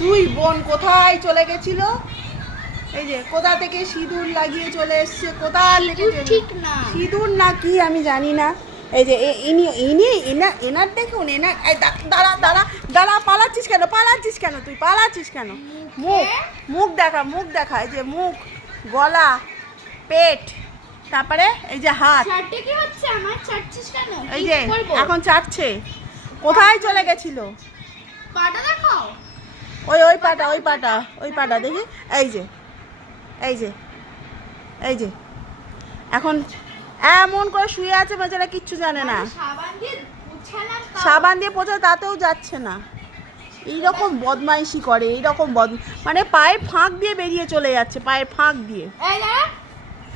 দুই বোন কোথায় চলে গেছিল? এই যে কোথা থেকে সিঁদুর লাগিয়ে চলে এসছে, কোথায় লেগেছে ঠিক না, সিঁদুর না কি আমি জানি না। এই যে এনার দেখুন, এনার দাঁড়া দাঁড়া দাঁড়া, পালাচ্ছিস কেন তুই পালাচ্ছিস কেন? মুখ মুখ দেখা, মুখ দেখা, এই যে মুখ, গলা, পেট, তারপরে এই যে হাত। চারটে কি হচ্ছে আমার? চাটছিস কেন? এই যে এখন চাটছে। কোথায় চলে গেছিল? পাটা দেখাও। ওই পাটা দেখি। এই যে এখন এমন করে শুয়ে আছে, বেচারা কিচ্ছু জানে না। সাবান দিয়ে পোছা, তাতেও যাচ্ছে না। এইরকম বদমাইশি করে, এইরকম মানে পায়ের ফাঁক দিয়ে বেরিয়ে চলে যাচ্ছে, পায়ের ফাঁক দিয়ে।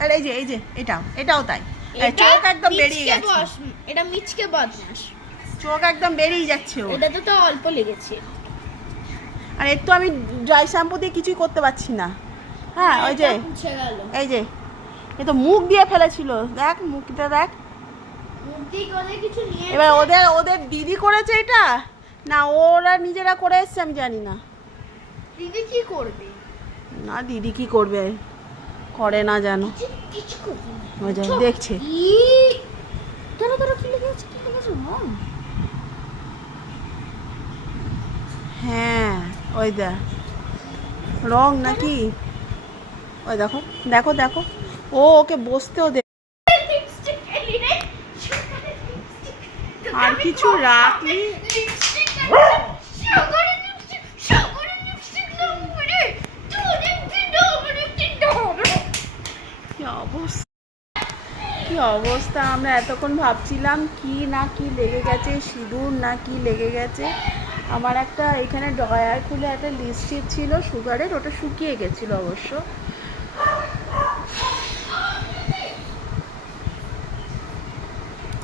আর এই যে এটাও তাই। চোখ একদম বেরিয়ে গেছে, এটা মিচকে বদমাশ। চোখ একদম বেরিয়ে যাচ্ছে ওর। এটা তো অল্প লেগেছে। আর একটু আমি ড্রাই শ্যাম্পু দিয়ে কিছুই করতে পারছি না। হ্যাঁ, ওই যে এই যে এ তো মুখ দিয়ে ফেলেছিল, দেখ মুখটা দেখ। এবার ওদের দিদি করেছে এটা, না ওরা নিজেরা করে এসছে আমি জানি না। দিদি কি করবে? না দিদি কি করবে, করে না জানো, দেখছে। হ্যাঁ ওই দেখ রং নাকি, ওই দেখো দেখো দেখো, ওকে বসতেও দে। আর কিছু রাখলি? কি অবস্থা, আমরা এতক্ষণ ভাবছিলাম কি না কি লেগে গেছে, সিঁদুর না কি লেগে গেছে। আমার একটা এখানে ড্রয়ার খুলে একটা লিপস্টিক ছিল সুগারের, ওটা শুকিয়ে গেছিল অবশ্য।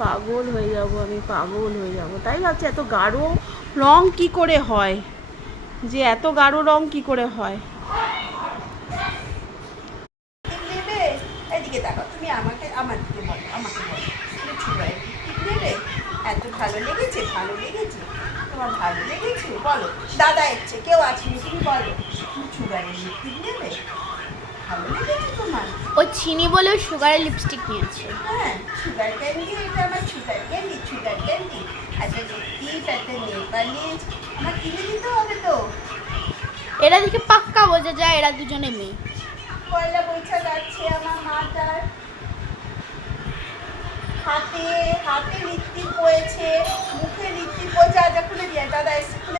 পাগল হয়ে যাব আমি, পাগল হয়ে যাব। তাই ভাবছি এত গাঢ় রং কি করে হয়, যে এত গাঢ় রং কি করে হয়। এদিকে দেখো, তুমি আমার দিকে বলো, আমাকে বলো, তুমি ছুবাই নেবে? এত ভালো লেগেছে তোমার, ভালো লেগেছে বলো। দাদা এসছে, কেউ আসেনি, তুমি বলো তুমি ছুবারের লিপস্টিক নেবে? ভালো লেগেছে তোমার? ও চিনি বলে সুগারের লিপস্টিক নিয়েছে। হ্যাঁ, সুগার ক্যান্ডি, এটা আমার সুগার ক্যান্ডি। একটা লিপস্টিক, একটা নেল পালিশ আমার কিনে দিতে হবে তো। এরা দেখে পাক্কা বোঝা যায় এরা দুজনে মেয়ে। পয়লা বৈশাখ যাচ্ছে, আমার মাটার হাতে লিপস্টিক পয়েছে, মুখে লিপস্টিক পয়েছে। আজ খুলে দিয়ে দাদা এসে